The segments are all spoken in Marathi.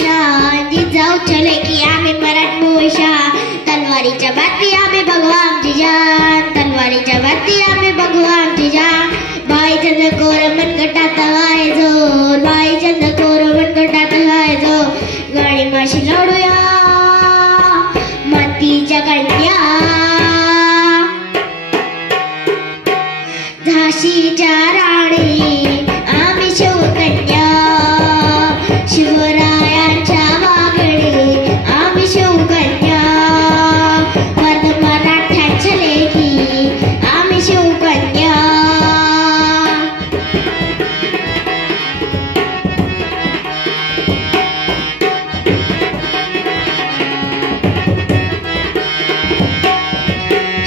शान जिजाऊ चले की आम्ही मराठमोळी शान तलवारीच्या बाती आम्ही बघू आमची जान तलवारीच्या बाती आम्ही बघू आमची जान बाई चंद्रकोर मनगटात हाय जोर बाई चंद्रकोर मनगटात हाय जोर गाडी माशी लढूया मातीच्या कन्या झाशीच्या राणी आम्ही शिवकन्या शिवरायांच्या वाघडे आम्ही शिवकन्या मर्द मराठ्यांच्या लेकी आम्ही शिवकन्या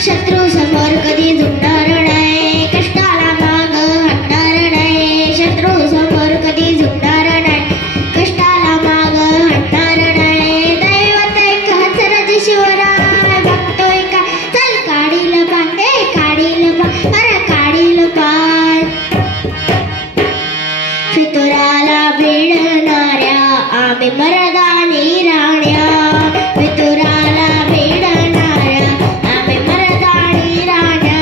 शत्रू समोर कधी झुकणार नाही कष्टाला माग हटणार नाही शत्रू समोर कधी झुकणार नाही कष्टाला माग हटणार नाही दैवत एक हसरज शिवराय बघतोय का चल काढील पाय काढील पाय अरे काढील पाय फितुराला भिडणाऱ्या आम्ही मर्दानी राण्या फितुराला भिडणाऱ्या आम्ही मर्दानी राण्या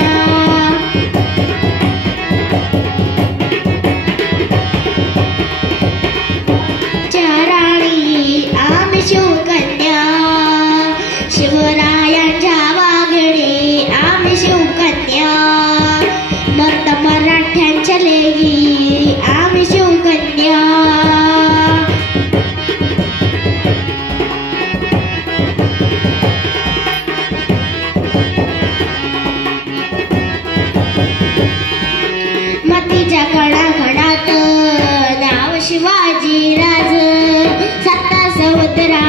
राणी आम्ही शिवकन्या शिवरायांच्या वाघडे आम्ही शिवकन्या मर्द मराठ्यांच्या लेकी आम्ही शिवकन्या मातीच्या कणाकणात नाव शिवाजी राज सत्ता समुद्रा